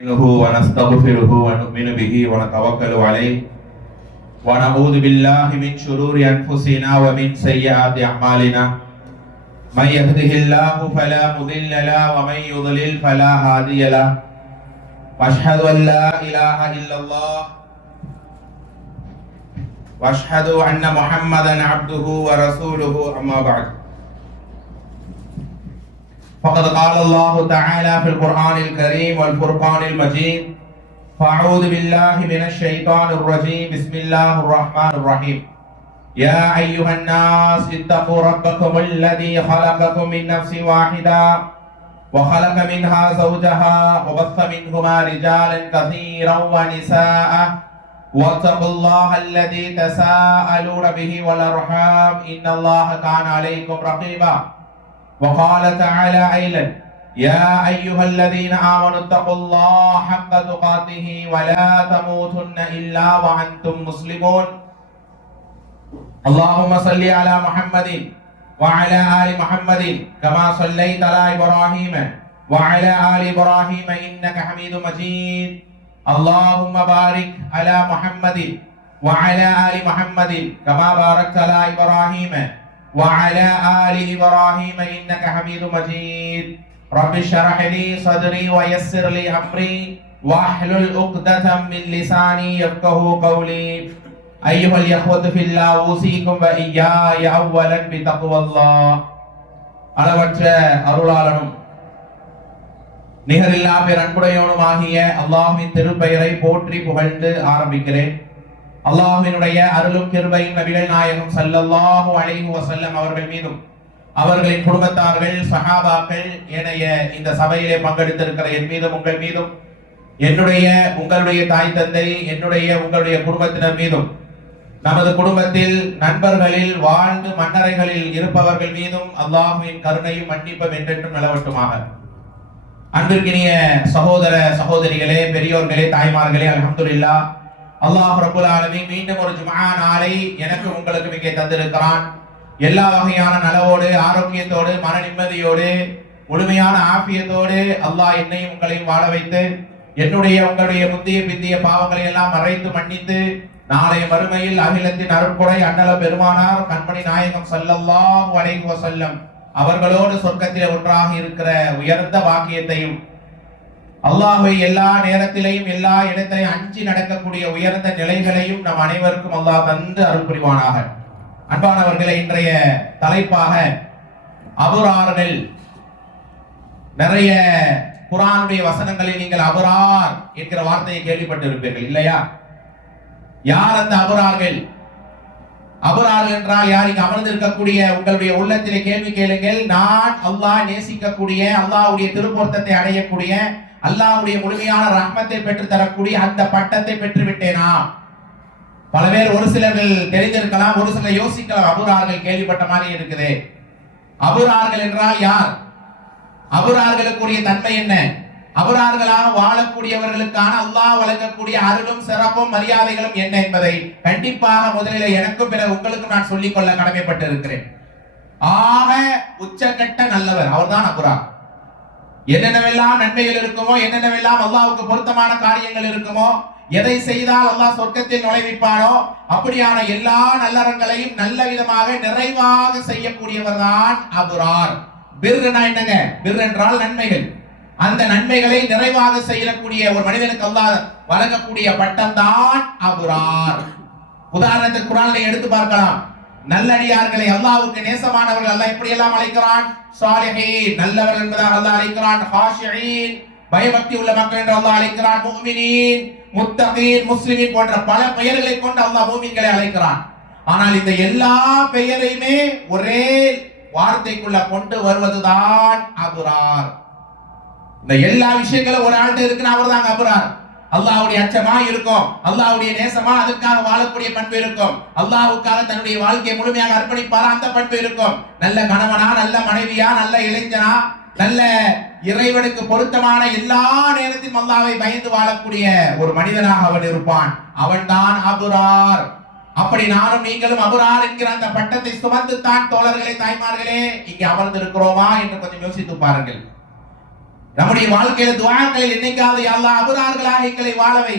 ونستغفره ونؤمن به ونتوكل عليه ونعوذ بالله من شرور أنفسنا ومن سيئات أعمالنا من يهده الله فلا مضل له ومن يضلل فلا هادي له وأشهد أن لا إله إلا الله وأشهد أن محمدا عبده ورسوله أما بعد فقد قال الله تعالى في القرآن الكريم والفرقان المجيد فأعوذ بالله من الشيطان الرجيم بسم الله الرحمن الرحيم يا أيها الناس اتقوا ربكم الذي خلقكم من نفس واحدة وخلق منها زوجها وبث منهما رجالا كثيرا ونساء واتقوا الله الذي تساءلون به والأرحام إن الله كان عليكم رقيبا وقال تعالى أيضا يا أيها الذين آمنوا اتقوا الله حق تقاته ولا تموتن إلا وأنتم مسلمون اللهم صل على محمد وعلى آل محمد كما صليت على إبراهيم وعلى آل إبراهيم إنك حميد مجيد اللهم بارك على محمد وعلى آل محمد كما باركت على إبراهيم وعلى آل إبراهيم إنك حميد مجيد رب اشرح لي صدري ويسر لي أمري واحلل عقدة من لساني يفقهوا قولي أيها الإخوة في الله أوصيكم وإياي أولا بتقوى الله அளவற்ற அருளாளனும் நிகரில்லா பேரன்புடையோனுமாகிய அல்லாஹ்வின் திருப்பெயரை போற்றி புகழ்ந்து ஆரம்பிக்கிறேன். அல்லாஹ்வினுடைய அருளும் கிருபையும் நபிகள் நாயகம் ஸல்லல்லாஹு அலைஹி வஸல்லம் அவர்கள் மீதும் அவர்களின் குடும்பத்தார்கள் சஹாபாக்கள் ஏனைய இந்த சபையிலே பங்கெடுத்திருக்கிற என் மீதும் உங்கள் மீதும் என்னுடைய உங்களுடைய தாய் தந்தை என்னுடைய உங்களுடைய குடும்பத்தினர் மீதும் நமது குடும்பத்தில் நண்பர்களில் வாழ்ந்து மன்னரைகளில் இருப்பவர்கள் மீதும் அல்லாஹ்வின் கருணையும் மன்னிப்பும் என்றென்றும் நிலவட்டுமாக. அன்பிற்கினிய சகோதர சகோதரிகளே, பெரியோர்களே, தாய்மார்களே, அல்ஹம்துலில்லாஹ் அல்லாஹ் ரப்பல் ஆலமீன் மீண்டும் ஒரு ஜும்ஆ நாளை எனக்கு உங்களுக்கு இங்கே தந்திருக்கிறான். எல்லா வகையான நலவோடு ஆரோக்கியத்தோடு மன நிம்மதியோடு முழுமையான ஆஃபியத்தோடு அல்லாஹ் என்னையும் உங்களையும் வாழ வைத்து என்னுடைய உங்களுடைய முந்திய பிந்திய பாவங்களை எல்லாம் மறைத்து மன்னித்து நாளைய மறுமையில் அகிலத்தின் அருட்கொடை அண்ணல பெருமானார் கண்மணி நாயகம் ஸல்லல்லாஹு அலைஹி வஸல்லம் அவர்களோடு சொர்க்கத்திலே ஒன்றாக இருக்கிற உயர்ந்த வாக்கியத்தையும் அல்லாஹ்வை எல்லா நேரத்திலையும் எல்லா இடத்திலையும் அஞ்சி நடக்கக்கூடிய உயர்ந்த நிலைகளையும் நம் அனைவருக்கும் அல்லாஹ் தந்து அருள் புரிவானாக. அன்பானவர்களே, இன்றைய தலைப்பாக அபரார்கள். நிறைய குர்ஆனுடைய வசனங்களில் நீங்கள் அபரார் என்கிற வார்த்தையை கேள்விப்பட்டிருப்பீர்கள் இல்லையா? யார் அந்த அபரார்கள்? அபரார்கள் என்றால் யார்? இங்கு அமர்ந்திருக்கக்கூடிய உங்களுடைய உள்ளத்திலே கேள்வி கேளுங்கள். நான் அல்லாஹ் நேசிக்கக்கூடிய, அல்லாஹ்வுடைய திருப்பொருத்தத்தை அடையக்கூடிய, அல்லாஹ்வுடைய முழுமையான ரஹ்மத்தை பெற்று தரக்கூடிய அந்த பட்டத்தை பெற்று விட்டேனா? பல பேர், ஒரு சிலர்கள் தெரிந்திருக்கலாம், ஒரு சிலர் யோசிக்கலாம், அபரார்கள் கேள்விப்பட்ட மாதிரி இருக்குது. அபரார்கள் என்றால் யார்? அபரார்களுக்குரிய தன்மை என்ன? அபரார்களாக வாழக்கூடியவர்களுக்கான அல்லாஹ் வழங்கக்கூடிய அருளும் சிறப்பும் மரியாதைகளும் என்ன என்பதை கண்டிப்பாக முதலில் எனக்கும் பிறகு உங்களுக்கும் நான் சொல்லிக்கொள்ள கடமைப்பட்டு இருக்கிறேன். ஆக உச்சகட்ட நல்லவர் அவர்தான் அபரார். என்னென்னவெல்லாம் நன்மைகள் இருக்குமோ, என்னென்னவெல்லாம் அல்லாஹ்வுக்கு பொருத்தமான காரியங்கள் இருக்குமோ, எதை செய்தால் அல்லாஹ் சொர்க்கத்தில் நுழைவிப்பானோ அப்படியான எல்லா நல்லறங்களையும் நல்ல விதமாக நிறைவாக செய்யக்கூடியவர் தான் அபரார். பிர்னா என்னங்க? பிர் என்றால் நன்மைகள். அந்த நன்மைகளை நிறைவாக செய்யக்கூடிய ஒரு மனிதனுக்கு அல்லாஹ் வழங்கக்கூடிய பட்டம் தான் அபரார். உதாரணத்துக்கு குர்ஆனை எடுத்து பார்க்கலாம். நல்லடியார்களை, அல்லாஹ்வுக்கு நேசமானவர்கள் அல்லாஹ் இப்படி எல்லாம் அழைக்கிறான். சாலிஹீன் நல்லவர்கள் என்பதாக அல்லாஹ் அழைக்கிறான். ஹாஷிஈன் பயபக்தி உள்ள மக்கள் என்று அல்லாஹ் அழைக்கிறான். முஃமினீன் முத்தகீன் முஸ்லிமீன் போன்ற பல பெயர்களை கொண்டு அல்லாஹ் மூமின்களை அழைக்கிறான். ஆனால் இந்த எல்லா பெயரையுமே ஒரே வார்த்தைக்குள்ள கொண்டு வருவதுதான் அபரார். இந்த எல்லா விஷயங்களும் ஒரு ஆள்கிட்ட இருக்குன்னு அவர் தான் அபரார். அல்லாஹ்வுடைய அச்சமா இருக்கும், அல்லாஹ்வுடைய நேசமா அதற்காக வாழக்கூடிய பண்பு இருக்கும், அல்லாஹ்வுக்காக தன்னுடைய வாழ்க்கையை முழுமையாக அர்ப்பணிப்பாரா அந்த பண்பு இருக்கும். நல்ல கணவனா, நல்ல மனைவியா, நல்ல இளைஞனா, நல்ல இறைவனுக்கு பொருத்தமான எல்லா நேரத்திலும் அல்லாஹ்வை பயந்து வாழக்கூடிய ஒரு மனிதனாக அவன் இருப்பான். அவன் தான் அபரார். அப்படி நானும் நீங்களும் அபரார் என்கிற அந்த பட்டத்தை சுமந்து தான் தோழர்களே, தாய்மார்களே, இங்கே அமர்ந்திருக்கிறோமா என்று கொஞ்சம் யோசித்து பாருங்கள். நம்முடைய வாழ்க்கையில துஆக்களில் என்னைக்காவது யா அல்லாஹ் அபரார்களாக எங்களை வாழவை.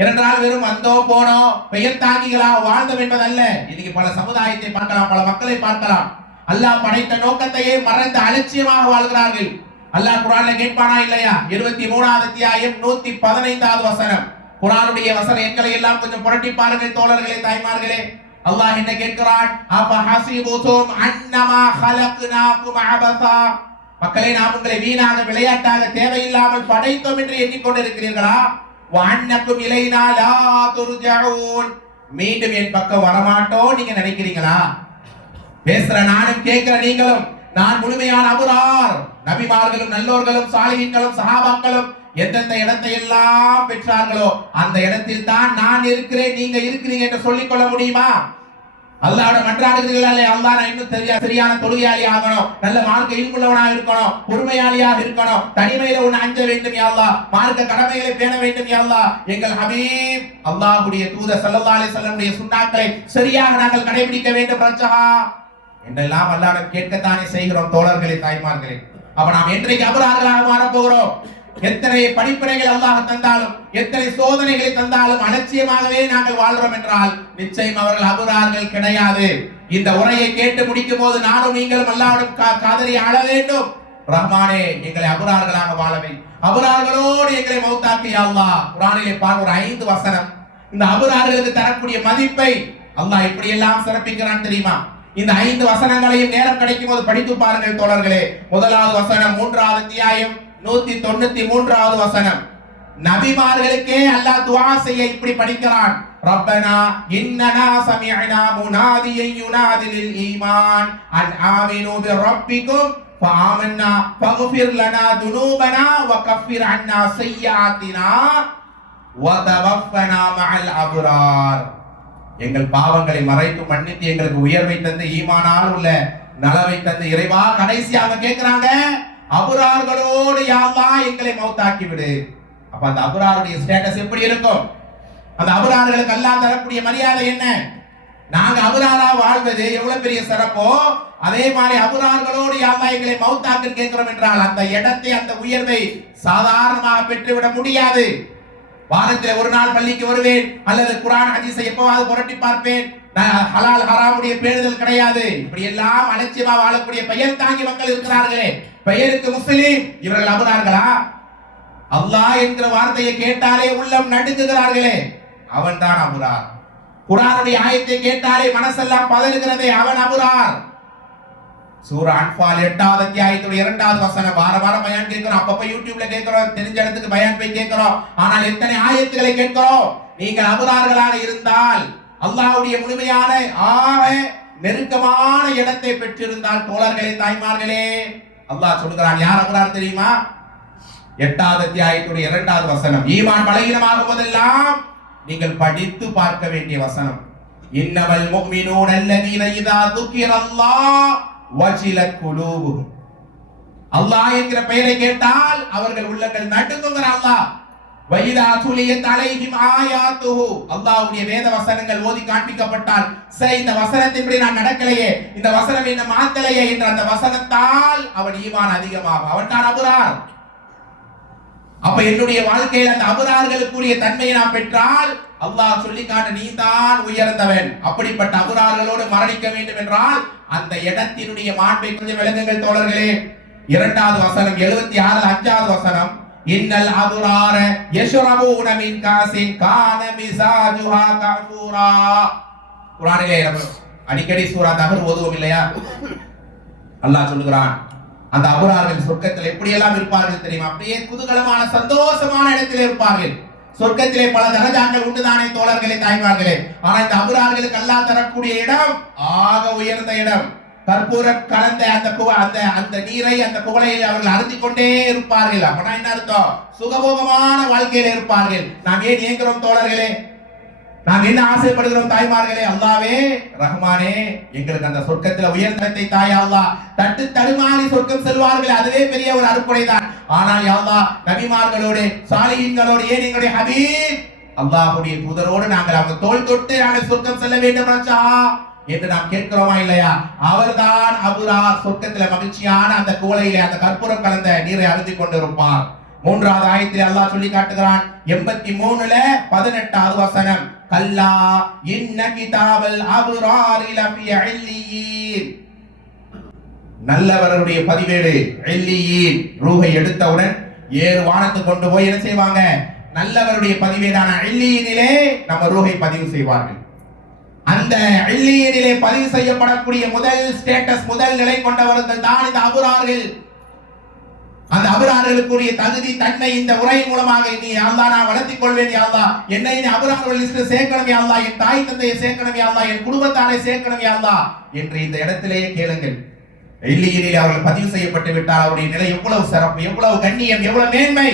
ஏனென்றால் வெறும் வந்தோம் போனோம் பெயர் தாங்கிகளாக வாழ்ந்தோம் என்பதல்ல. இன்னைக்கு பல சமுதாயத்தை பார்க்கலாம், பல மக்களை பார்க்கலாம். அல்லாஹ் படைத்த நோக்கத்தையே மறந்து அலட்சியமாக வாழ்கிறார்கள். அல்லாஹ் குர்ஆன்ல கேட்பானா இல்லையா? 23வது அத்தியாயம் 115வது வசனம். குர்ஆனுடைய வசன எண்களை எல்லாம் கொஞ்சம் புரட்டி பாருங்கள் தோழர்களே, தாய்மார்களே. அல்லாஹ் என்ன கேட்கிறான்? அஃபஹஸிபுதும் அன்னமா ஹலக்னாகும் அபஸா. மக்களே, நாம் உங்களை வீணாக விளையாட்டாக தேவையில்லாமல் படைத்தோம் என்று எண்ணிக்கொண்டிருக்கிறீர்களா? வஅன்னகும் இலைனா லா துர்ஜஊன். மீண்டும் என் பக்கம் வரமாட்டோம் நீங்க நினைக்கிறீங்களா? பேசுற நானும் கேட்கிற நீங்களும் நான் முழுமையான அபரார். நபிமார்களும் நல்லோர்களும் சாலிஹீன்களும் சஹாபாக்களும் எந்தெந்த இடத்தை எல்லாம் பெற்றார்களோ அந்த இடத்தில் தான் நான் இருக்கிறேன், நீங்க இருக்கிறீங்க என்று சொல்லிக் கொள்ள முடியுமா? அல்லாஹ்விடம் மன்றாடுகிறீர்களே, அல்லாஹ் நான் இன்னும் சரியான தொழுகையாளி ஆகணும், நல்ல மார்க்க இல்முள்ளவனாக இருக்கணும், பொறுமையாளியாக இருக்கணும், தனிமையில உன்னை அஞ்ச வேண்டும் யா அல்லாஹ், மார்க்க கடமைகளை பேண வேண்டும் யா அல்லாஹ். எங்கள் ஹபீப் அல்லாஹ்வுடைய தூதர் ஸல்லல்லாஹு அலைஹி வஸல்லம் சுன்னத்துகளை சரியாக நாங்கள் கடைபிடிக்க வேண்டும் ரச்சஹா என்றெல்லாம் அல்லாஹ்விடம் கேட்கத்தானே செய்கிறோம் தோழர்களே, தாய்மார்களே. அப்ப நாம் என்றைக்கு அபரார்களாக மாறப் போகிறோம்? எத்தனை படிப்பினைகள் அல்லாஹ் தந்தாலும், எத்தனை சோதனைகளை தந்தாலும் அலட்சியமாகவே நாங்கள் வாழ்றோம் என்றால் நிச்சயம் அவர்கள் அபரார்கள் கிடையாது. இந்த உரையை கேட்டு முடிக்கும் போது நானும் நீங்களும் அல்லாஹ்விடம் காதலி ஆள வேண்டும். ரஹ்மானே, எங்களை அபரார்களாக வாழவை, அபரார்களோடு எங்களை மௌத்தாக்கி யா அல்லாஹ். குர்ஆனிலே பார் ஒரு 5 வசனம் இந்த அபரார்களுக்கு தரக்கூடிய மதிப்பை அல்லாஹ் இப்படி எல்லாம் சிறப்பிக்கிறான் தெரியுமா? இந்த 5 வசனங்களையும் நேரம் கிடைக்கும் போது படித்து பாருங்கள் தோழர்களே. முதலாவது வசனம் 3வது அத்தியாயம் 193வது வசனம். நபிமார்களுக்கே அல்லாஹ் துஆ செய்ய இப்படி படிக்கிறான். ரப்பனா இன்னனா சமிஅனா முனாதியன் யுனாதி லில் ஈமான் அன் ஆமினு பிரப்பிக்கும் ஃபஆமன்னா ஃபக்ஃபிர் லனா துனூபனா வகஃபிர் அன்னா ஸய்யாத்தினா வதவஃபனா மஅல் அப்ரார். எங்கள் பாவங்களை மறைத்து மன்னித்து எங்களுக்கு உயர்வை தந்து ஈமானால் உள்ள நலவை தந்து இறைவா. கடைசியாக கேட்கிறாங்க, அபரார்களோடு யா அல்லாஹ் எங்களை மௌத்தாக்கி விடு. அப்ப அந்த அபராருடைய ஸ்டேட்டஸ் எப்படி இருக்கும்? அந்த அபரார்களுக்கு அல்லாஹ் தரக்கூடிய மரியாதை என்ன? நாங்க அபராரா வாழ்வது எவ்வளவு பெரிய சிறப்போ அதே மாதிரி அபரார்களோடு யா அல்லாஹ் எங்களை மௌத்தாக்கி கேட்கிறோம் என்றால் அந்த இடத்தை, அந்த உயர்வை சாதாரணமாக பெற்றுவிட முடியாது. வாரத்தில் ஒரு நாள் பள்ளிக்கு வருவேன் அல்லது குர்ஆன் ஹதீஸை எப்பவாவது புரட்டி பார்ப்பேன், ஹலால் ஹராமுடைய பேணுதல் கிடையாது. இப்படி எல்லாம் அலட்சியமா வாழக்கூடிய பெயர் தாங்கி மக்கள் இருக்கிறார்களே, பெயருக்கு முஸ்லிம், இவர்கள் அபரார்களா? அல்லாஹ் என்கிற வார்த்தையை கேட்டாலே உள்ளம் நடுங்குகிறார்களே, அவன் தான் அபரார். குர்ஆனுடைய ஆயத்தை கேட்டாலே மனசெல்லாம் பதறுகிறதே, அவன் அபரார். சூரா அன்ஃபால் 8வது அத்தியாயத்துடைய 2வது வசனம். வாரம் பயான் கேட்கிறோம், அப்பப்ப யூடியூப்ல கேட்கிறோம், தெரிஞ்ச இடத்துக்கு பயான் போய் கேட்கிறோம். ஆனால் எத்தனை ஆயத்துக்களை கேட்கிறோம்? நீங்கள் அபரார்களாக இருந்தால், அல்லாஹ்வுடைய முழுமையான ஆக நெருக்கமான இடத்தை பெற்றிருந்தால் தோழர்களே, தாய்மார்களே, அல்லாஹ் சொல்கிறான் யார் அபரார் தெரியுமா? 8வது அத்தியாயத்துடைய 2வது வசனம். ஈமான் பலகீனமாகும் போதெல்லாம் நீங்கள் படித்து பார்க்க வேண்டிய வசனம். இன்னமல் முஃமினூன அல்லதீன இதா துக்கிரல்லாஹ் வஜிலத் குலூபுஹும். அல்லாஹ் என்கிற பெயரை கேட்டால் அவர்கள் உள்ளங்கள் நடுங்குகிறார். அல்லாஹ் வைதா துலியத் அலைஹிம் ஆயாத்துஹு. அல்லாஹ்வுடைய வேத வசனங்கள் ஓதி காண்பிக்கப்பட்டால், இந்த வசனத்தின்படி நான் நடக்கலையே, இந்த வசனம் என்ன மாத்தலையே என்ற அந்த வசனத்தால் அவன் ஈமான் அதிகமாகும், அவன் தான் அபரார். அப்ப என்னுடைய வாழ்க்கையில் அந்த அபரார்களுக்குரிய தன்மையை நாம் பெற்றால் அல்லாஹ் சொல்லி காட்ட நீ தான் உயர்ந்தவன். அப்படிப்பட்ட அபரார்களோடு மரணிக்க வேண்டும் என்றால் அந்த இடத்தினுடைய மாண்பை கொஞ்சம் விளங்குங்கள் தோழர்களே. 2வது வசனம் 76 5வது வசனம். இன்னல் அபரார யஷ்ரபூன மின் காசின் கான மிஸாஜுஹா கஃபூரா. குர்ஆனிலே அடிக்கடி சூரா தஹர் ஓதுவோம் இல்லையா? அல்லாஹ் சொல்லுகிறான் அந்த அபரார்கள் சொர்க்கத்தில் எப்படி எல்லாம் இருப்பார்கள் தெரியுமா? அப்படியே குதூகலமான சந்தோஷமான இடத்தில் இருப்பார்கள். சொர்க்கத்திலே பல தரஜாக்கள் உண்டுதானே தோழர்களே, தாய்மார்களே. ஆனா இந்த அபரார்களுக்கு அல்லாஹ் தரக்கூடிய இடம் ஆக உயர்ந்த இடம். கற்பூரம் கலந்த அந்த நீரை, அந்த புகழையை அவர்கள் அருந்திக் கொண்டே இருப்பார்கள். அப்படின்னா என்ன அர்த்தம்? சுகபோகமான வாழ்க்கையில இருப்பார்கள். நாம் ஏன் ஏங்குறோம் தோழர்களே? நாம் என்ன ஆசைப்படுகிறோம் தாய்மார்களே? அல்லாஹ்வே ரஹ்மானே, எங்களுக்கு அந்த சொர்க்கத்தில் உயர்ந்தத்தை தாயா அல்லாஹ். தட்டு தடுமாறி சொர்க்கம் செல்வார்கள், அதுவே பெரிய ஒரு அருட்கொடைதான். ஆனால் யா அல்லாஹ் நபிமார்களோடு சாலிஹீன்களோடு, ஏன் எங்களுடைய ஹபீப் அல்லாஹ்வுடைய தூதரோடு நாங்கள் அவங்க தோள் தொட்டு நாங்கள் சொர்க்கம் செல்ல வேண்டும் ரச்சா என்று நாம் கேட்கிறோமா இல்லையா? அவர்தான் அபுரார். சொர்க்கத்தில் மகிழ்ச்சியான அந்த குவளையிலே அந்த கற்பூரம் கலந்த நீரை அருந்திக் கொண்டிருப்பார். 3வது ஆயத்திலே அல்லாஹ் சொல்லி காட்டுகிறான் 83ல 18வது வசனம், கல்லா இன்ன கிதாபல் அபுராரி லஃபி இல்லியீன். நல்லவர்களுடைய பதிவேடு இல்லியீன். ரூஹை எடுத்தவுடன் ஏறு வானத்துக்கு கொண்டு போய் என்ன செய்வாங்க? நல்லவருடைய பதிவேடான இல்லியீனிலே நம்ம ரூஹை பதிவு செய்வார்கள். அந்த இல்லியீனிலே பதிவு செய்யப்படக்கூடிய முதல் ஸ்டேட்டஸ், முதல் நிலை கொண்டவர்கள் தான் இந்த அபுரார்கள். அந்த அபுரார்களுக்குரிய தகுதி தன்மை இந்த உரையின் மூலமாக நீ அல்லாஹ் நான் வளர்த்திக் கொள்வேன் யா அல்லாஹ், என்னை நீ அபுரார்கள் லிஸ்ட் சேர்க்கணும் யா அல்லாஹ், என் தாய் தந்தையை சேர்க்கணும் யா அல்லாஹ், என் குடும்பத்தாரை சேர்க்கணும் யா அல்லாஹ் என்று இந்த இடத்திலேயே கேளுங்கள். இல்லியீனிலே அவர்கள் பதிவு செய்யப்பட்டு விட்டால் அவருடைய நிலை எவ்வளவு சிறப்பு, எவ்வளவு கண்ணியம், எவ்வளவு மேன்மை.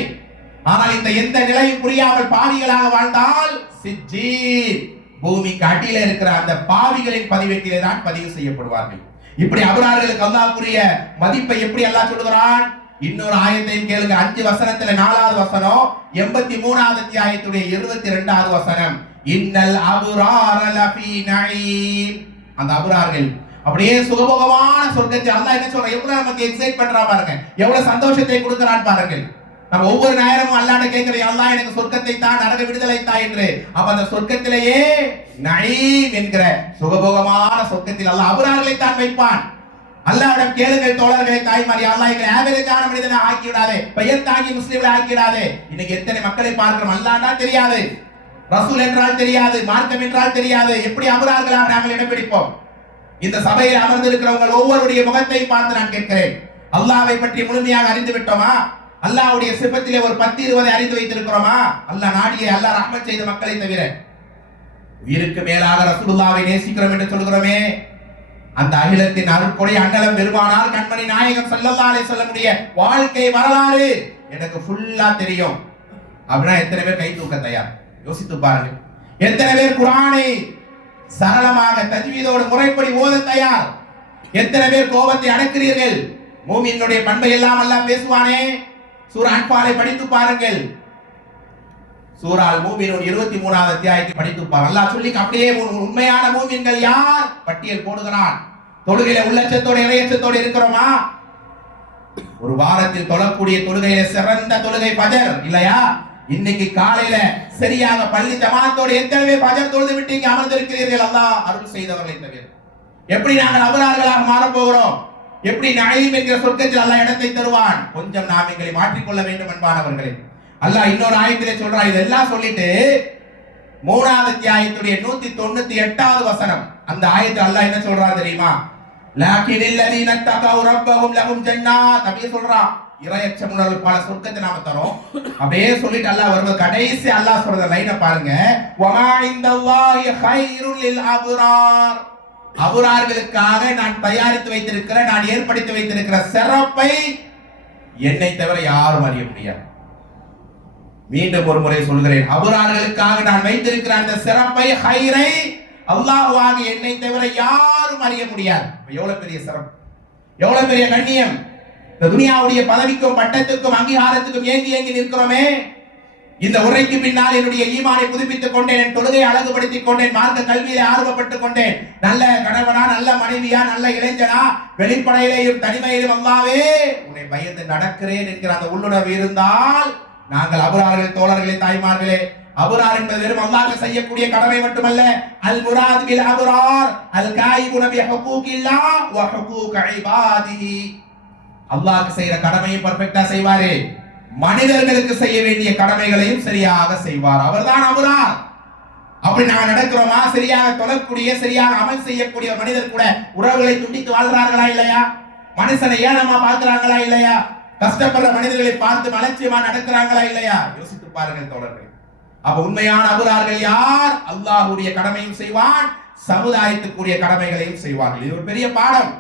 ஆனால் இந்த எந்த நிலையும் புரியாமல் பாவிகளாக வாழ்ந்தால் சிஜ்ஜீன், பூமிக்கு அடியில இருக்கிற அந்த பாவிகளின் பதிவேட்டிலே தான் பதிவு செய்யப்படுவார்கள். இப்படி அபுரார்களுக்கு அல்லாஹ்வுடைய மதிப்பை எப்படி அல்லாஹ் சொல்கிறான்? இன்னொரு ஆயத்தையும் கேளுங்க. 5 வசனத்துல 4வது வசனம் 83வது அத்தியாயத்துடைய 22வது வசனம், இன்னல் அபுரார லஃபீ நஈம். அந்த அபுரார்கள் அப்படியே சுகபோகமான சொர்க்கத்தை அல்லாஹ் என்ன சொல்றான்? எவ்வளவு நமக்கு எக்ஸைட் பண்றான் பாருங்க, எவ்வளவு சந்தோஷத்தை கொடுக்கிறான் பாருங்கள். நம்ம ஒவ்வொரு நேரமும் அல்லாஹ்ட்ட கேட்கிறோம், அல்லாஹ் எனக்கு சொர்க்கத்தை தான், நரக விடுதலை தா என்று. அப்ப அந்த சொர்க்கத்திலேயே நஈம் என்கிற சுகபோகமான சொர்க்கத்தில் அல்லாஹ் அபுரார்களை தான் வைப்பான். அல்லாஹ்விடம் கேளுங்கள் தோழர்களே, தாய்மாரி, அல்லாஹ் எங்களை ஆவரேஜான மனிதனை ஆக்கி விடாதே, பெயர் தாங்கி முஸ்லிம்களை ஆக்கி விடாதே. இன்னைக்கு எத்தனை மக்களை பார்க்கிறோம், அல்லாஹ்னா தெரியாது, ரசூல் என்றால் தெரியாது, மார்க்கம் என்றால் தெரியாது. எப்படி அபுரார்களாக நாங்கள் இடம் பிடிப்போம்? இந்த சபையில் அமர்ந்திருக்கிறவங்க ஒவ்வொருடைய முகத்தை பார்த்து நான் கேட்கிறேன், அல்லாஹ்வை பற்றி முழுமையாக அறிந்து விட்டோமா? அல்லாஹ்வுடைய சிபத்திலே ஒரு 10-20 அறிந்து வைத்திருக்கிறோமா? அல்லாஹ் நாடியே அல்லாஹ் ரஹ்மத் செய்த மக்களை தவிர. உயிருக்கு மேலாக ரசூலுல்லாஹ்வை நேசிக்கிறோம் என்று சொல்கிறோமே, அந்த அகிலத்தின் அருட்கொடை அண்ணலம் பெருமானார் கண்மணி நாயகம் ஸல்லல்லாஹு அலைஹி வஸல்லமுடைய வாழ்க்கை வரலாறு எனக்கு ஃபுல்லா தெரியும் அப்படின்னா எத்தனை பேர் கை தூக்க தயார்? யோசித்து பாருங்க. எத்தனை பேர் குர்ஆனை சரளமாக தஜ்வீதோடு முறைப்படி ஓத தயார்? எத்தனை பேர் கோபத்தை அடக்குறீர்கள்? மூமின்களுடைய பண்பை எல்லாம் அல்லாஹ் பேசுவானே. சூரா அன்ஃபாலை படித்து பாருங்கள். சூரா அல் மூமினூன் 23வது அத்தியாயத்தை படித்து பாருங்கள். அல்லாஹ் சொல்லி அப்படியே உண்மையான மூமின்கள் யார் பட்டியல் போடுகிறான். தொழுகையில உள்ளச்சத்தோட இறையச்சத்தோட இருக்கிறோமா? ஒரு வாரத்தில் தொழக்கூடிய தொழுகையில சிறந்த தொழுகை ஃபஜர் இல்லையா? இன்னைக்கு காலையில சரியாக பள்ளி ஜமாத்தோட எத்தனை பேர் ஃபஜர் தொழுது விட்டு இங்க அமர்ந்திருக்கிறீர்கள்? அல்லாஹ் அருள் செய்தவர்களை தவிர. எப்படி நாங்கள் அபரார்களாக மாறப் போகிறோம்? எப்படி நஈம் என்கிற சொர்க்கத்தில் அல்லாஹ் இடத்தை தருவான்? கொஞ்சம் நாம் எங்களை மாற்றிக்கொள்ள வேண்டும் அன்பானவர்களே. அல்லாஹ் இன்னொரு ஆயத்திலே சொல்றான். இதெல்லாம் சொல்லிட்டு 3வது அத்தியாயத்துடைய 198வது வசனம், அந்த ஆயத்தில் அல்லாஹ் என்ன சொல்றான் தெரியுமா? லாக்கினில் லதீன தகவ் ரப்பஹும் லஹும் ஜன்னாத். அப்படியே சொல்றான், இறையச்சமுள்ளவர்கள் பல சொர்க்கத்தை நாம தரோம். அப்படியே சொல்லிட்டு அல்லாஹ் வரும்போது கடைசி அல்லாஹ் சொல்ற லைனை பாருங்க, வமா இந்தல்லாஹி கைருல் லில் அப்ரார். அபுரார்களுக்காக நான் தயாரித்து வைத்திருக்கிற, நான் ஏற்படுத்தி வைத்திருக்கிற சிறப்பை என்னை தவிர யாரும் அறிய முடியாது. மீண்டும் ஒரு முறை சொல்கிறேன், அபுரார்களுக்காக நான் வைத்திருக்கிற அந்த சிறப்பை, ஹைரை, அல்லாஹ்வாக என்னை தவிர யாரும் அறிய முடியாது. எவ்வளவு பெரிய சிறப்பு, எவ்வளவு பெரிய கண்ணியம். இந்த துனியாவுடைய பதவிக்கும் பட்டத்துக்கும் அங்கீகாரத்துக்கும் ஏங்கி ஏங்கி நிற்கிறோமே. இந்த உரைக்கு பின்னால் என்னுடைய ஈமானை புதுப்பித்துக் கொண்டேன், என் தொழுகையை அழகுபடுத்திக் கொண்டேன், மார்க்க கல்வியிலே ஆர்வப்பட்டுக் கொண்டேன், நல்ல கணவனா, நல்ல மனைவியா, நல்ல இளைஞனா, வெளிப்படையிலேயும் தனிமையிலும் அல்லாஹ்வே உன்னை பயந்து நடக்கிறேன் என்கிற அந்த உள்ளுணர்வு இருந்தால் நாங்கள் அபுரார்கள் தோழர்களே, தாய்மார்களே. அபுரார் என்பது வெறும் அல்லாஹ்க்கு செய்யக்கூடிய கடமை மட்டுமல்ல. அல் முராத் பில் அபுரார் அல் காயிபுன பி ஹுகூகில்லாஹ் வ ஹுகூக் இபாதிஹி. அல்லாஹ்க்கு செய்யற கடமையை பெர்ஃபெக்ட்டா செய்வாரே, மனிதர்களுக்கு செய்ய வேண்டிய கடமைகளையும் சரியாக செய்வார். அவர்தான் அபுரார். அப்படி நாங்க நடக்கிறோமா? சரியாக தொழக்கூடிய, சரியாக அமல் செய்யக்கூடிய மனிதர் கூட உறவுகளை துண்டித்து வாழ்றார்களா இல்லையா? மனுஷனை ஏனமா பார்க்கிறாங்களா இல்லையா? கஷ்டப்படுற மனிதர்களை பார்த்து அலட்சியமா நடக்கிறாங்களா இல்லையா? யோசித்து பாருங்கள் தோழர்கள். அப்ப உண்மையான அபுரார்கள் யார்? அல்லாஹ்வுடைய கடமையும் செய்வான், சமுதாயத்துக்குரிய கடமைகளையும் செய்வார்கள். இது ஒரு பெரிய பாடம்.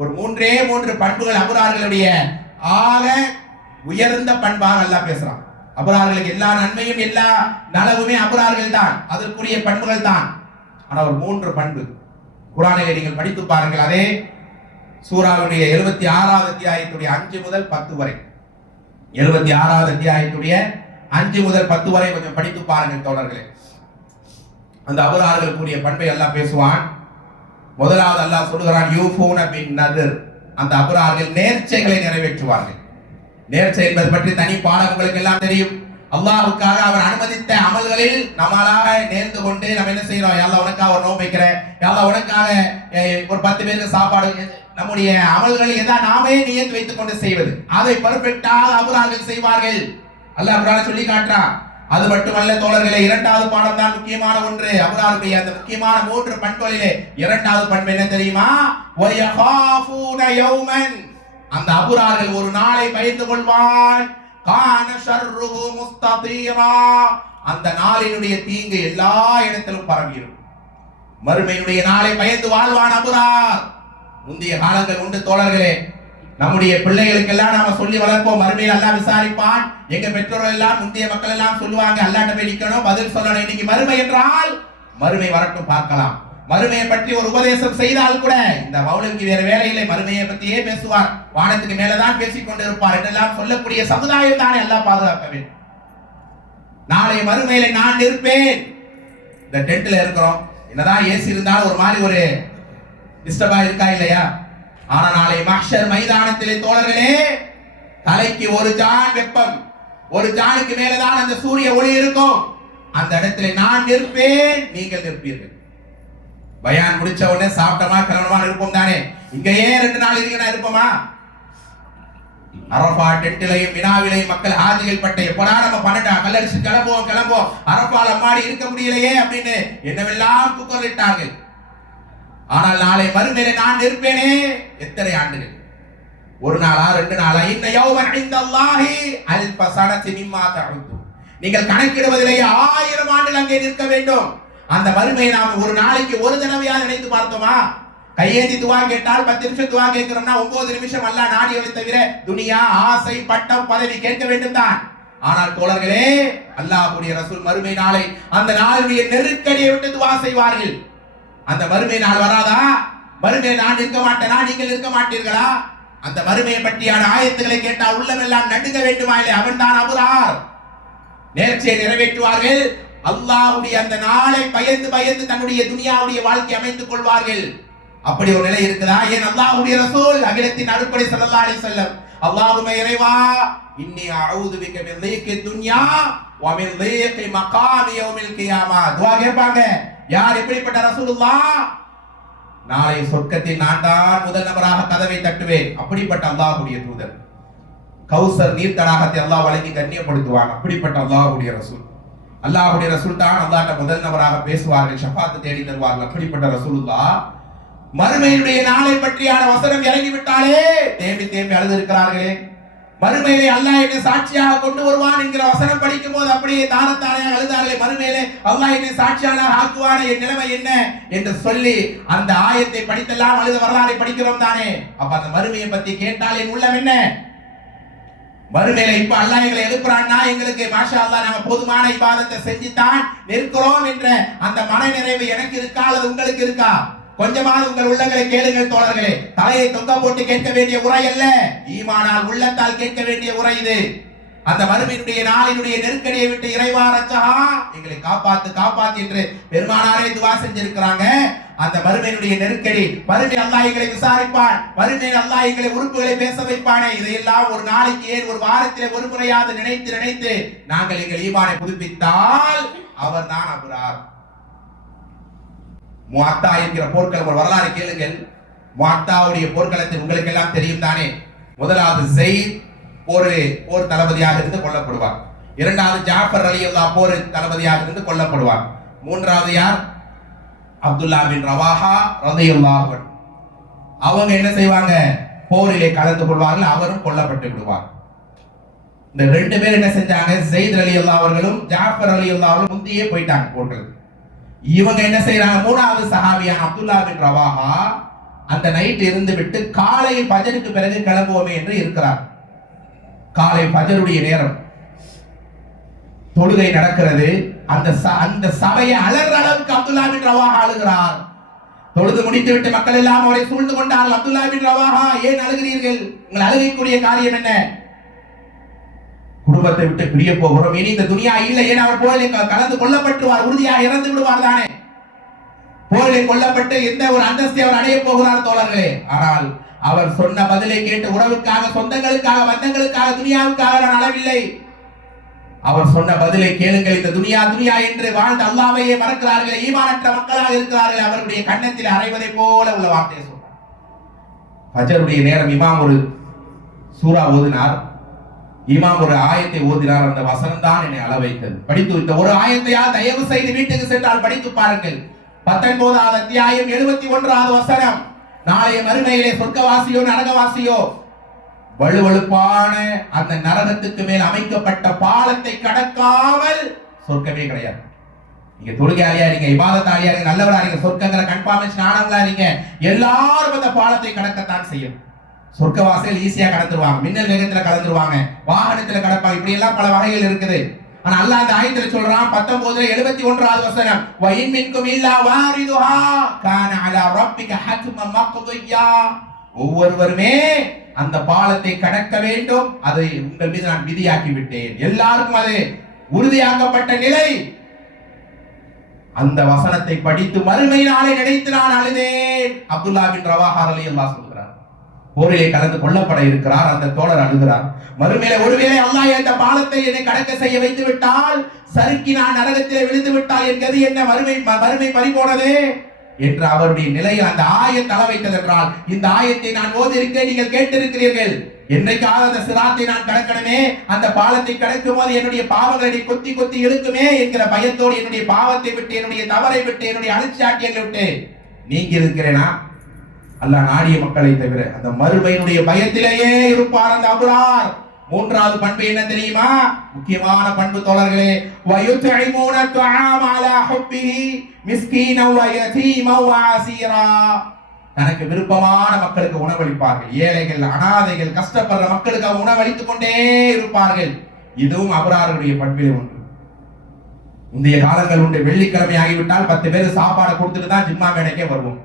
ஒரு 3 பண்புகள் அபுரார்களுடைய ஆக உயர்ந்த பண்பாக அல்லாஹ் பேசுறான். அபுரார்களுக்கு எல்லா நன்மையும் எல்லா நலவுமே அபுரார்கள் தான், அதற்குரிய பண்புகள் தான். ஆனா ஒரு 3 பண்பு குர்ஆனிலே நீங்கள் படித்து பாருங்கள். அதே சூராவுடைய 76வது அத்தியாயத்துடைய 5 முதல் 10 வரை, 76வது அத்தியாயத்துடைய 5 முதல் 10 வரை கொஞ்சம் படித்து பாருங்கள் தோழர்களே. அந்த அபுரார்களுக்குரிய பண்பை எல்லாம் பேசுவான். முதலாவது அல்லாஹ் சொல்லுகிறான் யூஃபூன பின் நதர், அந்த அபரார்கள் நேர்ச்சைகளை நிறைவேற்றுவார்கள். நேர்ச்சை என்பது பற்றி தனி பாடம் உங்களுக்கு எல்லாம் தெரியும். அல்லாஹ்வுக்காக அவர் அனுமதித்த அமல்களில் நம்மளாக நேர்ந்து கொண்டு நம்ம என்ன செய்யறோம், யா அல்லாஹ் உனக்காக ஒரு நோன்பு வைக்கிறேன், யா அல்லாஹ் உனக்காக ஒரு 10 பேருக்கு சாப்பாடு, நம்முடைய அமல்களை எதா நாமே நியத்து வைத்துக் கொண்டு செய்வது, அதை பர்ஃபெக்டாக அபரார்கள் செய்வார்கள். அல்லாஹ் குர்ஆனில் சொல்லி காட்டுறான். அது மட்டுமல்ல தோழர்களே, இரண்டாவது பாடம் தான் முக்கியமான ஒன்று. அபராருடைய அந்த முக்கியமான 3 பண்புகளிலே இரண்டாவது பண்பு என்ன தெரியுமா? வயகாஃபூன யௌமன், அந்த அபரார்கள் ஒரு நாளை பயந்து கொள்வான். கான ஷர்ருஹு முஸ்ததீரா, அந்த நாளினுடைய தீங்கு எல்லா இடத்திலும் பரவிடும். மறுமையினுடைய நாளை பயந்து வாழ்வான் அபரார். முந்தைய காலங்கள் உண்டு தோழர்களே, நம்முடைய பிள்ளைகளுக்கெல்லாம் நாம சொல்லி வளர்ப்போம், மறுமையில் அல்லாஹ் விசாரிப்பான். எங்க பெற்றோர்கள் எல்லாம் முந்தைய மக்கள் எல்லாம் சொல்லுவாங்க, அல்லாஹ்ட்ட போய் நிக்கணும், பதில் சொல்லணும். இன்னைக்கு மறுமை என்றால் மறுமை வரட்டும் பார்க்கலாம். மறுமையை பற்றி ஒரு உபதேசம் செய்தால் கூட இந்த மௌலவிக்கு வேற வேலை இல்லை, மறுமையை பற்றியே பேசுவார், வானத்துக்கு மேலதான் பேசிக் கொண்டிருப்பார் என்றெல்லாம் சொல்லக்கூடிய சமுதாயம் தானே அல்லாஹ் பாதுகாக்க வேண்டும். நாளை மறுமையில நான் இருப்பேன். இந்த டென்ட்ல இருக்கிறோம், என்னதான் ஏசி இருந்தாலும் ஒரு மாதிரி ஒரு டிஸ்டர்பா இருக்கா இல்லையா? ஆனா நாளை மஹ்ஷர் மைதானத்திலே தோழர்களே, தலைக்கு ஒரு ஜான் வெப்பம், ஒரு ஜானுக்கு மேலதான் அந்த சூரிய ஒளி இருக்கும். அந்த இடத்துல நான் நிற்பேன், நீங்கள் நிற்பீர்கள். பயான் முடிச்ச உடனே சாப்பிட்டமா கிளம்பமா இருப்போம் தானே? இங்கேயே 2 நாள் இருக்கிறா இருப்போமா? அரஃபா டென்ட்லையும் மினாவிலையும் மக்கள் ஹாஜிகள் பட்ட எப்படா நம்ம 12 கல்லடிச்சு கிளம்புவோம், அரஃபால மாடி இருக்க முடியலையே அப்படின்னு என்னவெல்லாம் கூக்குரலிட்டார்கள். ஆனால் நாளை மறுமையிலே நான் நிற்பேனே. எத்தனை ஆண்டுகள்? 1 நாளா 2 நாளா? இன்ன யௌமன் இன்தல்லாஹி அல்ஃப ஸனத்தின் மிம்மா தஉது, நீங்கள் கணக்கிடுவதிலேயே 1000 ஆண்டுகள் அங்கே நிற்க வேண்டும். அந்த மறுமையை நாம் ஒரு நாளைக்கு ஒரு தடவையாக நினைத்து பார்த்தோமா? கையேந்தி துவா கேட்டால் 10 நிமிஷம் துவா கேட்கிறோம்னா 9 நிமிஷம் அல்லாஹ் நாடியவை தவிர துனியா, ஆசை, பட்டம், பதவி கேட்க வேண்டும் தான். ஆனால் தோழர்களே, அல்லாஹ்வுடைய ரசூல் மறுமை நாளை, அந்த நாளுடைய நெருக்கடியை விட்டு துவா செய்வார்கள். அந்த மறுமை நாள் வராதா? மறுமையை நான் இருக்க மாட்டேனா, நீங்கள் இருக்க மாட்டீர்களா? அந்த மறுமையை பற்றியான ஆயத்துக்களை கேட்டால் உள்ளமெல்லாம் நடுங்க வேண்டுமா இல்லை? அவன் தான் அபரார். நேர்ச்சியை நிறைவேற்றுவார்கள். அல்லாஹ்வுடைய அந்த நாளை பயந்து பயந்து தன்னுடைய துனியாவுடைய வாழ்க்கை அமைத்துக் கொள்வார்கள். அப்படி ஒரு நிலை இருக்குதா? ஏன் அல்லாஹ்வுடைய ரசூல் அகிலத்தின் அருட்படை ஸல்லல்லாஹு அலைஹி வஸல்லம், அல்லாஹும்ம இறைவா இன்னி அஊது பிக மின் ضيق துன்யா வ மின் ضيق மகாமி யௌமில் கியாமா துஆ கேட்பாங்க. யார் எப்படிப்பட்ட ரசூலுல்லாஹ்? நாளை சொர்க்கத்தில் நான் தான் முதல் நபராக கதவை தட்டுவேன். அப்படிப்பட்ட அல்லாஹ்வுடைய தூதர். கௌசர் நீர் தடாகத்தை அல்லாஹ் வழங்கி கண்ணியப்படுத்துவான். அப்படிப்பட்ட அல்லாஹ்வுடைய ரசூல். அல்லாஹ்வுடைய ரசூல் தான் அல்லாஹ்ட்ட முதல் நபராக பேசுவார்கள், ஷஃபாத் தேடி தருவார்கள். அப்படிப்பட்ட ரசூலுல்லாஹ் மறுமையினுடைய நாளை பற்றியான வசனம் இறங்கி விட்டாலே தேம்பி தேம்பி அழுது இருக்கிறார்களே. மறுமையிலே அல்லாஹ் என்னை சாட்சியாக கொண்டு வருவான் என்கிற வசனம் படிக்கும் போது அப்படியே தானத்தானே அழுதார்களே. மறுமையிலே அல்லாஹ் என்னை சாட்சியாக ஆக்குவானே, என் நிலைமை என்ன என்று சொல்லி அந்த ஆயத்தை படித்தெல்லாம் அழுத வரலாறை படிக்கிறோம் தானே. அப்ப அந்த மறுமையை பத்தி கேட்டால் என் உள்ளம் என்ன? மறுமையில இப்ப அல்லாஹ் எங்களை எழுப்புறான்னா எங்களுக்கு மாஷா அல்லாஹ் நாங்க போதுமான இபாதத்தை செஞ்சுதான் நிற்கிறோம் என்ற அந்த மன நிறைவு எனக்கு இருக்கா அல்லது உங்களுக்கு இருக்கா? கொஞ்சமாவது உங்கள் உள்ளங்களை கேளுங்கள் தோழர்களே. தலையை தொங்க போட்டு கேட்க வேண்டிய உரை அல்ல, ஈமானால் உள்ளத்தால் கேட்க வேண்டிய உரை இது. அந்த மறுமையினுடைய நாளினுடைய நெருக்கடியை விட்டு இறைவா ரச்சஹா எங்களை காப்பாத்து என்று பெருமானாரே துஆ செஞ்சிருக்கிறாங்க. அந்த மறுமையினுடைய நெருக்கடி, மறுமை அல்லாஹ் எங்களை விசாரிப்பான், மறுமையில் அல்லாஹ் எங்களை உறுப்புகளை பேச வைப்பானே, இதையெல்லாம் ஒரு நாளைக்கு ஏன் ஒரு வாரத்திலே ஒரு முறையாவது நினைத்து நாங்கள் எங்கள் ஈமானை புதுப்பித்தால் அவர் தான் அபரார். முஅத்தா என்கிற போர்க்களம் ஒரு வரலாறு கேளுங்கள். முஅத்தாவுடைய போர்க்களத்தில் உங்களுக்கு எல்லாம் தெரியும் தானே. முதலாவது ஸெய்த் போர் தளபதியாக இருந்து கொல்லப்படுவார். இரண்டாவது ஜாஃபர் ரலியல்லாஹு போர் தளபதியாக இருந்து கொல்லப்படுவார். மூன்றாவது யார்? அப்துல்லா பின் ரவாஹா ரலியல்லாஹு அன்ஹு. அவங்க என்ன செய்வாங்க? போரிலே கலந்து கொள்வார்கள், அவரும் கொல்லப்பட்டு விடுவார். இந்த 2 பேர் என்ன செஞ்சாங்க? ஸெய்த் ரலியல்லாஹு அவர்களும் ஜாஃபர் ரலியல்லாஹு அவர்களும் முந்தியே போயிட்டாங்க போர்கள். இவங்க என்ன செய்யறாங்க? மூணாவது சஹாபியான அப்துல்லா பின் ரவாஹா அந்த நைட் இருந்து விட்டு காலையில் ஃபஜருக்கு பிறகு கிளம்புவோமே என்று இருக்கிறார். காலை ஃபஜருடைய நேரம், தொழுகை நடக்கிறது. அந்த சபையை அலற அளவுக்கு அப்துல்லா பின் ரவாஹா அழுகிறார். தொழுது முடித்து விட்டு மக்கள் எல்லாம் அவரை சூழ்ந்து கொண்டார்கள். அப்துல்லா பின் ரவாஹா, ஏன் அழுகிறீர்கள்? உங்கள் அழுகைக்குரிய காரியம் என்ன? குடும்பத்தை விட்டு பிரிய போகிறோம், இனி இந்த துனியா இல்லை. ஏன் அவர் போரில் கலந்து கொல்லப்பட்டுவார், உறுதியாக இறந்து விடுவார் தானே. போரிலே கொல்லப்பட்டு எந்த ஒரு அந்தஸ்தை அவர் அடைய போகிறார் தோழர்களே. ஆனால் அவர் சொன்ன பதிலை கேட்டு உறவுக்காக, சொந்தங்களுக்காக, பந்தங்களுக்காக, துனியாவுக்காக நான் அளவில்லை. அவர் சொன்ன பதிலை கேளுங்கள். இந்த துனியா துனியா என்று வாழ்ந்த அல்லாஹ்வையே மறக்கிறார்கள், ஈமானற்ற மக்களாக இருக்கிறார்கள். அவருடைய கண்ணத்தில் அறைவதை போல உள்ள வார்த்தையை சொன்னார். ஃபஜ்ருடைய நேரம் இமாம் ஒரு சூரா ஓதினார், இமாம் ஒரு ஆயத்தை ஓதினார். அந்த வசனம் தான் என்னை அள வைத்தது. படித்து இந்த ஒரு ஆயத்தையா தயவு செய்து வீட்டுக்கு சென்றால் படித்து பாருங்கள். 19வது அத்தியாயம் 71வது வசனம். நாளைய மறுமையிலே சொர்க்கவாசியோ நரகவாசியோ வலுவழுப்பான அந்த நரகத்துக்கு மேல் அமைக்கப்பட்ட பாலத்தை கடக்காமல் சொர்க்கமே கிடையாது. நீங்க தொழுகையாளியா, நீங்க இபாதத்தாளியா, நீங்க நல்லவரா, நீங்க சொர்க்கங்கிற கன்ஃபர்மேஷன் ஆனவங்களா, நீங்க எல்லாரும் அந்த பாலத்தை கடக்கத்தான் செய்யும். சொர்க்கவாசிகள் ஈஸியா கடந்துருவாங்க, மின்னல் வேகத்துல கடந்துருவாங்க, வாகனத்துல கடப்பாங்க, இப்படி எல்லாம் பல வகைகள் இருக்குது. ஆனா அல்லாஹ் இந்த ஆயத்துல சொல்றான் 19:71வது வசனம், வ இன் மின்கும் இல்லா வாரிதுஹா கான அலா ரப்பிக ஹத்மன் மக்தியா. ஒவ்வொருவருமே அந்த பாலத்தை கடக்க வேண்டும், அதை உங்கள் மீது நான் விதியாக்கி விட்டேன். எல்லாருக்கும் அது உறுதியாக்கப்பட்ட நிலை. அந்த வசனத்தை படித்து மறுமை நாளை நினைத்து நான் அழுதேன். அப்துல்லாஹ் பின் ரவாஹா ரலியல்லாஹு சொல்கிறார், போரிலே கலந்து கொல்லப்பட இருக்கிறார். அந்த தோழர் அழுகிறார், மறுமையிலே ஒருவேளை அல்லாஹ் இந்த பாலத்தை என்னை கடக்க செய்ய வைத்து விட்டால், சறுக்கி நான் நரகத்திலே விழுந்து விட்டால் என் கதி என்ன, மறுமை பறிபோனது என்று அவருடைய நிலையில் அந்த ஆயத் தலை வைத்தது என்றால், இந்த ஆயத்தை நான் ஓதியிருக்கேன், நீங்கள் கேட்டிருக்கிறீர்கள். என்னைக்காவது அந்த சிராத்தை நான் கடக்கணுமே, அந்த பாலத்தை கடக்கும் போது என்னுடைய பாவங்களை கொத்தி கொத்தி இழுக்குமே என்கிற பயத்தோடு என்னுடைய பாவத்தை விட்டு, என்னுடைய தவறை விட்டு, என்னுடைய அலட்சியாட்டியங்களை விட்டு நீங்கி இருக்கிறேனா? அல்லாஹ் நாடிய மக்களை தவிர அந்த மறுமையினுடைய பயத்திலேயே இருப்பார் அந்த அபுரார். மூன்றாவது பண்பு என்ன தெரியுமா? முக்கியமான பண்பு தோழர்களே, வயுத்இமூன துஆம அலா ஹுப்பிஹி மிஸ்கீனன் வ யதீமன் வ அஸீரா. தனக்கு விருப்பமான மக்களுக்கு உணவளிப்பார்கள். ஏழைகள், அனாதைகள், கஷ்டப்படுற மக்களுக்கு அவங்க உணவளித்துக் கொண்டே இருப்பார்கள். இதுவும் அபராருடைய பண்பிலே ஒன்று. இந்திய காலங்கள் உண்டு, வெள்ளிக்கிழமை ஆகிவிட்டால் 10 பேருக்கு சாப்பாடு கொடுத்துட்டு தான் ஜிம்மா மேடைக்கே வருவோம்.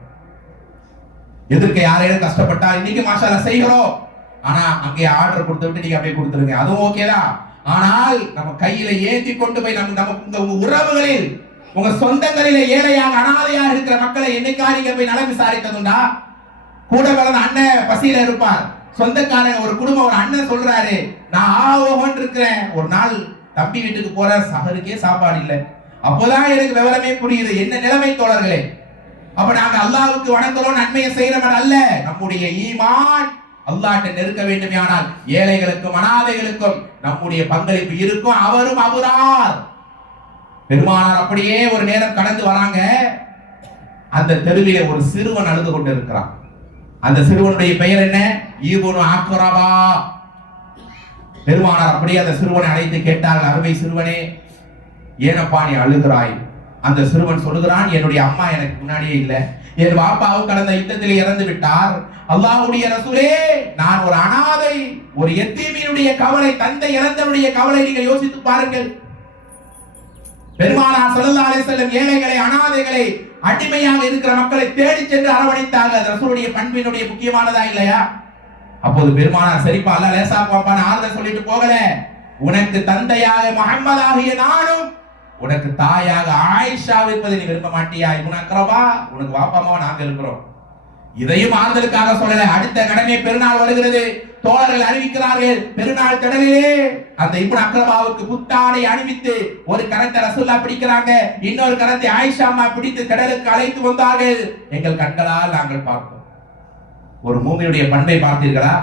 எதிர்க்க யாரையும் கஷ்டப்பட்டா இன்னைக்கு மாஷால்லா செய்கிறோம், ஆனா அங்கே ஆர்டர் கொடுத்துட்டு நீங்க அப்படியே கொடுத்துருங்க, அதுவும் ஓகேதான். ஆனால் நம்ம கையில ஏந்தி கொண்டு போய் நமக்கு உங்க உறவுகளில், உங்க சொந்தங்களிலே ஏழையாக அனாதையாக இருக்கிற மக்களை என்னைக்கா நீங்க போய் நலம் விசாரித்ததுண்டா? கூட வளர்ந்த அண்ணன் பசியில இருப்பார், சொந்தக்காரங்க ஒரு குடும்பம், ஒரு அண்ணன் சொல்றாரு, நான் ஆவோகன் இருக்கிறேன், ஒரு நாள் தம்பி வீட்டுக்கு போற, சகருக்கே சாப்பாடு இல்லை. அப்போதான் எனக்கு விவரமே புரியுது என்ன நிலைமை தோழர்களே. அப்ப நாங்க அல்லாஹ்வுக்கு வணங்குறோம், நன்மையை செய்யறவன் அல்ல. நம்முடைய ஈமான் அல்லாஹ்ட்ட நெருக்க வேண்டும். ஆனால் ஏழைகளுக்கும் அனாதைகளுக்கும் நம்முடைய பங்களிப்பு இருக்கும். அவரும் அபுரார். பெருமானார் அப்படியே ஒரு நேரம் கடந்து வராங்க. அந்த தெருவிலே ஒரு சிறுவன் அழுது கொண்டு இருக்கிறான். அந்த சிறுவனுடைய பெயர் என்ன? ஈபுனு அக்ரபா. பெருமானார் அப்படியே அந்த சிறுவனை அழைத்து கேட்டார்கள், அருமை சிறுவனே, ஏனப்பா நீ அழுகிறாய்? அந்த சிறுவன் சொல்லுகிறான், என்னுடைய அம்மா எனக்கு முன்னாடியே இல்லை, என் பாப்பாவும் கடந்த யுத்தத்திலே இறந்து விட்டார். அல்லாஹ்வுடைய ரசூலே, நான் ஒரு அனாதை, ஒரு எத்தீமினுடைய கவலை, தந்தை இறந்தவனுடைய கவலை நீங்கள் யோசித்து பாருங்கள். பெருமானார் ஸல்லல்லாஹு அலைஹி வஸல்லம் ஏழைகளை, அனாதைகளை, அடிமையாக இருக்கிற மக்களை தேடி சென்று அரவணைத்தார்கள். ரசூலுடைய பண்பினுடைய முக்கியமானதா இல்லையா? அப்போது பெருமானார் சரிப்பா அல்லாஹ் லேசாப்பான்னு ஆறுதல் சொல்லிட்டு போகல. உனக்கு தந்தையாக முஹம்மதாகிய நானும், உனக்கு தாயாக ஆயிஷா இருப்பதை நீ விரும்ப மாட்டியா? இப்னு அக்ரபா, உனக்கு வாப்பாமாவா நாங்க இருக்கிறோம். இதையும் ஆறுதலுக்காக சொல்லல. அடுத்த கடமை பெருநாள் வருகிறது. தோழர்கள் அறிவிக்கிறார்கள், பெருநாள் கடலிலே அந்த இப்னு அக்ரபாவுக்கு புத்தாடை அணிவித்து ஒரு கரத்தை ரசூலுல்லாஹ் பிடிக்கிறாங்க, இன்னொரு கரத்தை ஆயிஷா அம்மா பிடித்து கடலுக்கு அழைத்து வந்தார்கள். எங்கள் கண்களால் நாங்கள் பார்த்தோம். ஒரு மூமினுடைய பண்பை பார்த்தீர்களா?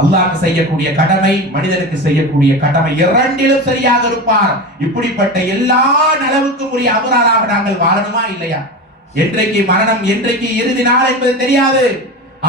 அல்லாஹ்க்கு செய்யக்கூடிய கடமை, மனிதனுக்கு செய்யக்கூடிய கடமை, இரண்டிலும் சரியாக இருப்பார். இப்படிப்பட்ட எல்லா நலவுக்கும் உரிய அபராராக நாங்கள் வாழணுமா இல்லையா? என்றைக்கு மரணம், என்றைக்கு இறுதி நாள் என்பது தெரியாது.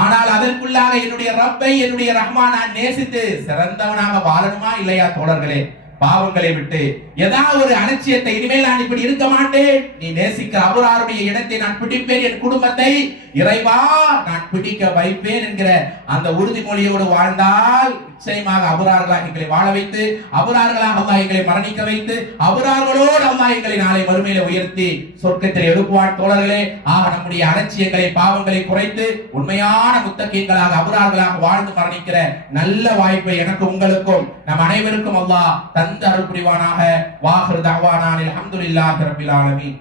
ஆனால் அதற்குள்ளாக என்னுடைய ரப்பை, என்னுடைய ரஹ்மான் நான் நேசித்து சிறந்தவனாக வாழணுமா இல்லையா தோழர்களே? பாவங்களை விட்டு ஏதாவது ஒரு அலட்சியத்தை, இனிமேல் நான் இப்படி இருக்க மாட்டேன், நீ நேசிக்கிற அபராருடைய இடத்தை நான் பிடிப்பேன், என் குடும்பத்தை இறைவா நான் பிடிக்க வைப்பேன் என்கிற அந்த உறுதிமொழியோடு வாழ்ந்தால் நிச்சயமாக அபரார்களாக எங்களை வாழ வைத்து, அபரார்களாக அல்லாஹ் எங்களை மரணிக்க வைத்து, அபரார்களோடு அல்லாஹ் எங்களை நாளை மறுமையில உயர்த்தி சொர்க்கத்தில் எழுப்புவான் தோழர்களே. ஆக நம்முடைய அலட்சியங்களை, பாவங்களை குறைத்து உண்மையான முத்தகீன்களாக, அபரார்களாக வாழ்ந்து மரணிக்கிற நல்ல வாய்ப்பை எனக்கு உங்களுக்கும் நம் அனைவருக்கும் அல்லாஹ் தந்து அருள் புரிவானாக. வாஹிர் தஅவானா அல்ஹம்துலில்லாஹி ரப்பில் ஆலமீன்.